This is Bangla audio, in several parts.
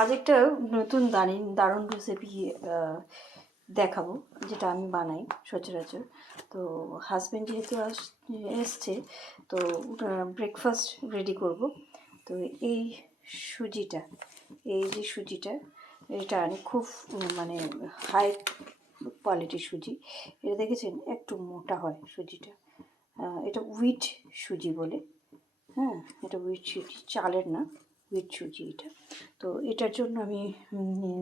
আজ একটা নতুন দারুণ রেসিপি দেখাবো, যেটা আমি বানাই সচরাচর। তো হাজব্যান্ড যেহেতু এসছে, তো ব্রেকফাস্ট রেডি করব। তো এই সুজিটা, এই যে সুজিটা, এটা খুব মানে হাই কোয়ালিটির সুজি। এটা দেখেছেন একটু মোটা হয় সুজিটা। এটা উইট সুজি বলে। হ্যাঁ, এটা উইট সুজি, চালের না, উইট সুজি এটা। তো এটার জন্য আমি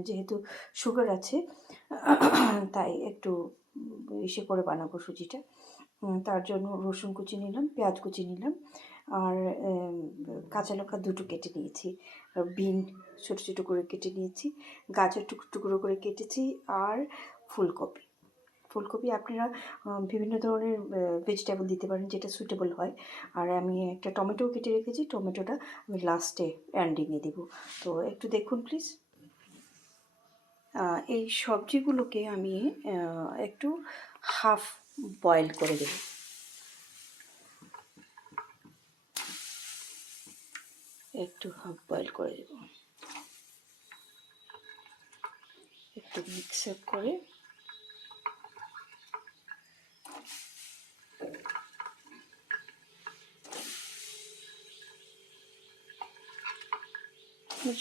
যেহেতু সুগার আছে, তাই একটু ইসে করে বানাবো সুজিটা। তার জন্য রসুন কুচি নিলাম, পেঁয়াজ কুচি নিলাম, আর কাঁচা লঙ্কা দুটো কেটে নিয়েছি, আর বিন ছোটো ছোটো করে কেটে নিয়েছি, গাজর টুকরো করে কেটেছি, আর ফুলকপি। ফুলকপি আপনারা বিভিন্ন ধরনের ভেজিটেবল দিতে পারেন, যেটা সুইটেবল হয়। আর আমি একটা টমেটোও কেটে রেখেছি, টমেটোটা আমি লাস্টে এন্ডিংয়ে দেবো। তো একটু দেখুন প্লিজ। এই সবজিগুলোকে আমি একটু হাফ বয়েল করে দেব। একটু হাফ বয়েল করে দেব, একটু মিক্স আপ করে।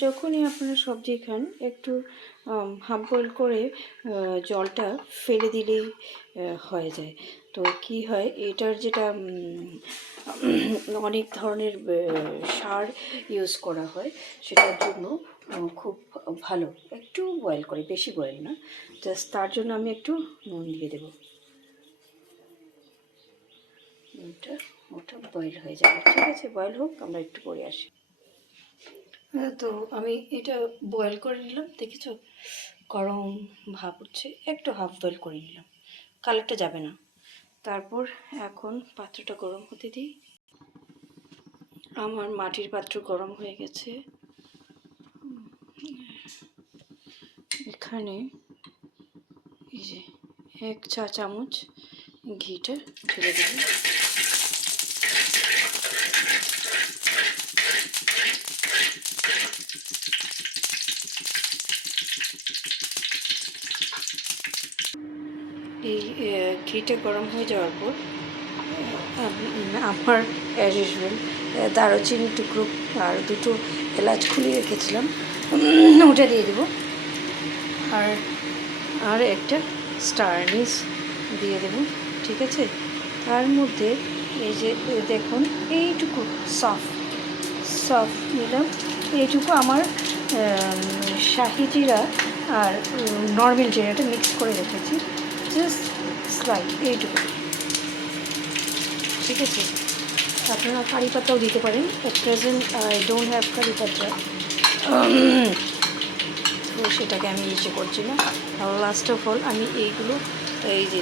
যখনই আপনারা সবজি খান, একটু হাফ বয়েল করে জলটা ফেলে দিলেই হয়ে যায়। তো কি হয়, এটার যেটা অনেক ধরনের সার ইউজ করা হয়, সেটার জন্য খুব ভালো একটু বয়েল করে, বেশি বয়েল না, জাস্ট তার জন্য আমি একটু নুন দিয়ে দেবো। ওটা বয়েল হয়ে যাবে, ঠিক আছে, বয়েল হোক, আমরা একটু পরে আসি। তো আমি এটা বয়েল করে নিলাম, দেখেছো গরম ভাব উঠছে, একটু হাফ বয়েল করে নিলাম, কালারটা যাবে না। তারপর এখন পাত্রটা গরম হতে দিই। আমার মাটির পাত্র গরম হয়ে গেছে। এখানে এই যে 1 চা চামচ ঘিটা ঢেলে দেব। এই ঘিটা গরম হয়ে যাওয়ার পর আমার অ্যাজ ইউজুয়াল দারুচিনি টুকরো আর দুটো এলাচ খুলে রেখেছিলাম, ওটা দিয়ে দেবো। আর একটা স্টার অ্যানিস দিয়ে দেবো, ঠিক আছে। তার মধ্যে এই যে দেখুন, এইটুকু সফ নিলাম, এইটুকু আমার শাহি জিরা আর নর্মাল জিরাটা মিক্স করে রেখেছি, জাস্ট স্লাইড এইটুকু, ঠিক আছে। আপনারা কারি পাতাও দিতে পারেন, at present I don't have curry pata, তো সেটাকে আমি ইসে করছি না। আর লাস্ট অফ অল আমি এইগুলো, এই যে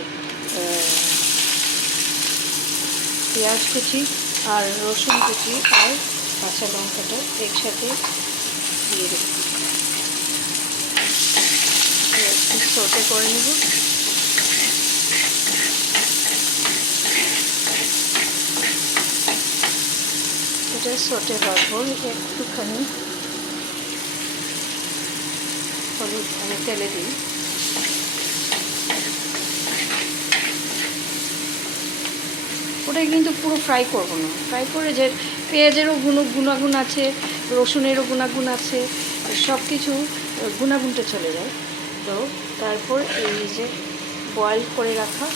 পেঁয়াজ কুচি আর রসুন কুচি আর কাঁচা লঙ্কাটা একসাথে দিয়ে দেবো, একটু সটে করে নেব। এটা সটে হওয়ার পর একটুখানি হলুদ আমি তেলে দিই, ওটা কিন্তু পুরো ফ্রাই করব না, ফ্রাই করে যে পেঁয়াজেরও গুণাগুণ আছে, রসুনেরও গুণাগুণ আছে, সব কিছু গুণাগুণটা চলে যায়। তো তারপর এই যে বয়েল করে রাখা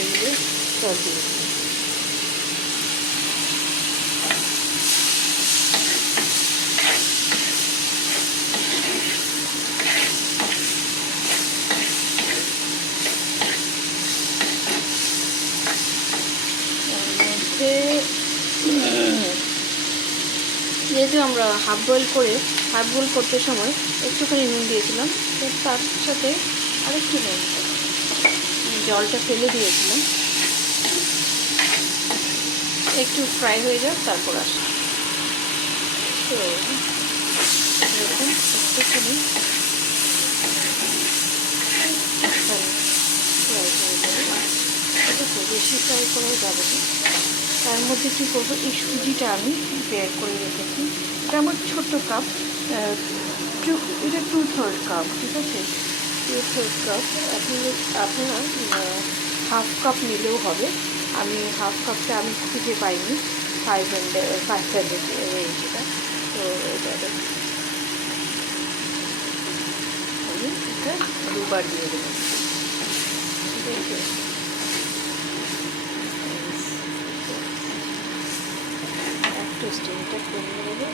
এগুলো সব দিয়ে দিই। যেহেতু আমরা হাফ বয়েল করতে সময় একটুখানি নুন দিয়েছিলাম, তো তার সাথে আরেকটু নুন, জলটা ফেলে দিয়েছিলাম, একটু ফ্রাই হয়ে যাক তারপর আসি। তো এরকম একটুখানি ফ্রাই হয়ে যাবে, এটা খুব বেশি ফ্রাই করা যাবে না। তার মধ্যে কী করবো, এই সুজিটা আমি বের করে রেখেছি। এটা আমার ছোট্ট কাপ, এটা 2/3 কাপ, ঠিক আছে, 2/3 কাপ। আপনারা হাফ কাপ নিলেও হবে। আমি হাফ কাপটা আমি খুঁজে পাইনি 500 রেঞ্জটা, তো এটা আমি এটা দুবার দিয়ে দেবো, ঠিক আছে। একটু স্টিমটা কমিয়ে নেবো।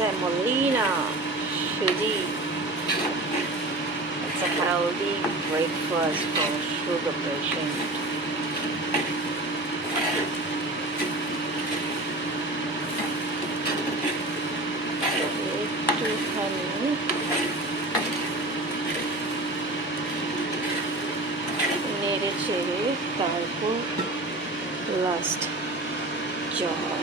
Semolina suji. It's a healthy breakfast for sugar patient. একটুখানি নেড়ে চেড়ে তারপর লাস্ট জল।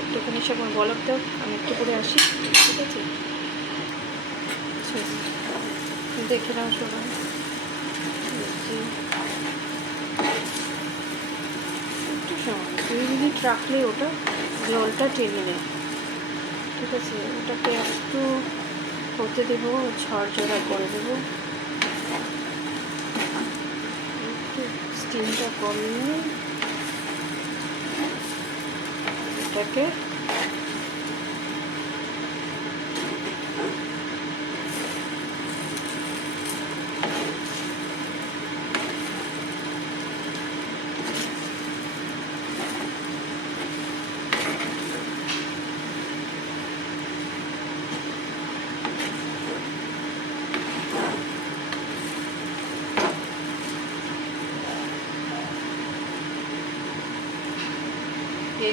একটুখানি সময় বলক দাও, আমি একটু করে আসি, ঠিক আছে। দেখে নাও সবাই, একটু সময় 2 মিনিট রাখলে ওটা জলটা টেনে নেয়, ঠিক আছে। ওটাকে একটু হতে দেবো, ঝরঝরা করে দেবো, একটু স্টিমটা কমিয়ে এটাকে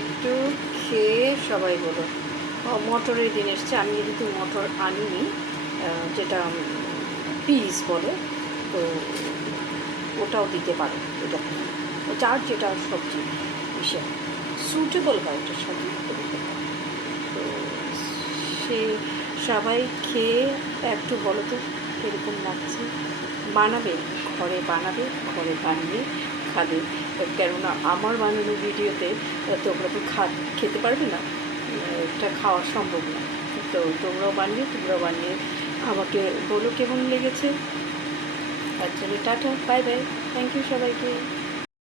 একটু খেয়ে সবাই বলো। মটরের দিন এসছে, আমি কিন্তু মটর আনিনি, যেটা পিস বলে, তো ওটাও দিতে পারো। এটা যার যেটা সবজি হিসেবে সুটেবল হয় এটা সবজি, তো সে সবাই খেয়ে একটু বলো তো কীরকম লাগছে। বানাবে, ঘরে বানাবে, ঘরে বানিয়ে খাবে, কেননা আমার বানানো ভিডিওতে তোমরা তো খেতে পারবে না, এটা খাওয়া সম্ভব না। তো তোমরাও বানিয়ে আমাকে বলো কেমন লেগেছে। তার জন্য tata, bye bye, thank you সবাইকে।